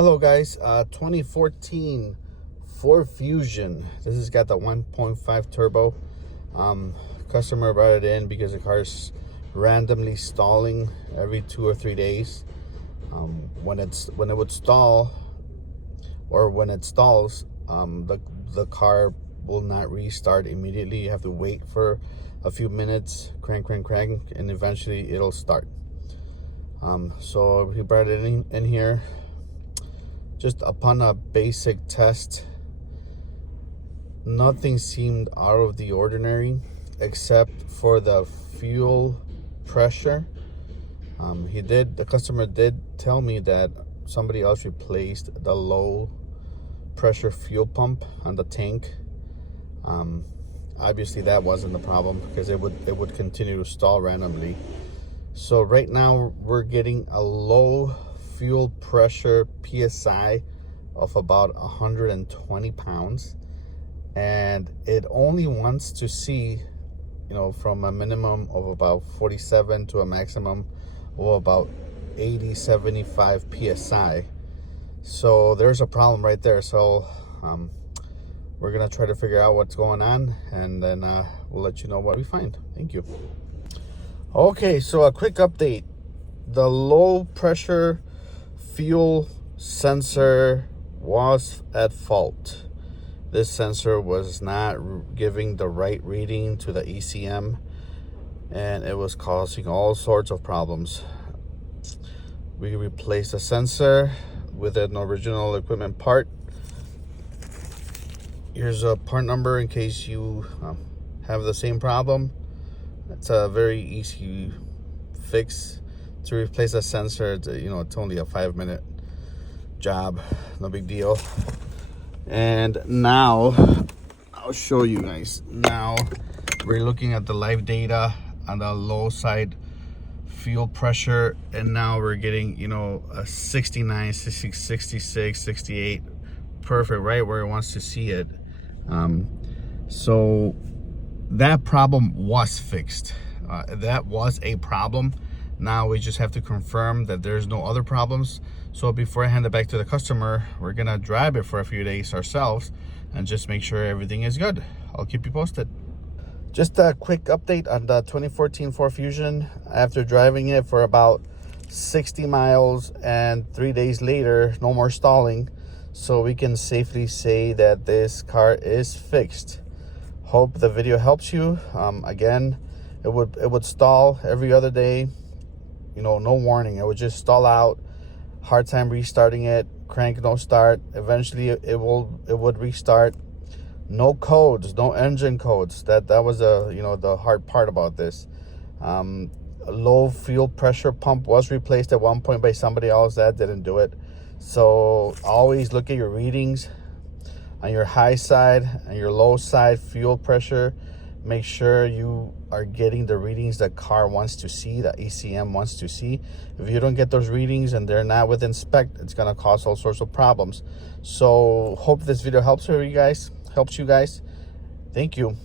Hello guys, 2014 Ford Fusion. This has got the 1.5 turbo. Customer brought it in because the car is randomly stalling every 2 or 3 days. When it would stall, or when it stalls, the car will not restart immediately. You have to wait for a few minutes, crank, and eventually it'll start. So he brought it in here. Just upon a basic test, nothing seemed out of the ordinary except for the fuel pressure. The customer did tell me that somebody else replaced the low pressure fuel pump on the tank. Obviously that wasn't the problem because it would continue to stall randomly. So right now we're getting a low fuel pressure PSI of about 120 pounds, and it only wants to see, from a minimum of about 47 to a maximum of about 80-75 PSI. So there's a problem right there. So we're gonna try to figure out what's going on, and then we'll let you know what we find. Thank you. Okay, so a quick update. The low pressure fuel sensor was at fault. This sensor was not giving the right reading to the ECM, and it was causing all sorts of problems. We replaced the sensor with an original equipment part. Here's a part number in case you have the same problem. It's a very easy fix. To replace a sensor, it's only a 5-minute job, no big deal. And now I'll show you guys. Now we're looking at the live data on the low side fuel pressure, and now we're getting a 69, 66, 68, perfect, right where it wants to see it. So that problem was fixed. That was a problem. Now we just have to confirm that there's no other problems. So before I hand it back to the customer, we're gonna drive it for a few days ourselves and just make sure everything is good. I'll keep you posted. Just a quick update on the 2014 Ford Fusion. After driving it for about 60 miles and 3 days later, no more stalling. So we can safely say that this car is fixed. Hope the video helps you. Again, it would stall every other day. No warning. It would just stall out, hard time restarting it, crank, no start. Eventually it would restart. No codes, no engine codes. That was the hard part about this. A low fuel pressure pump was replaced at one point by somebody else. That didn't do it. So always look at your readings on your high side and your low side fuel pressure. Make sure you are getting the readings the car wants to see, the ECM wants to see. If you don't get those readings and they're not within spec, it's gonna cause all sorts of problems. So hope this video helps you guys. Thank you.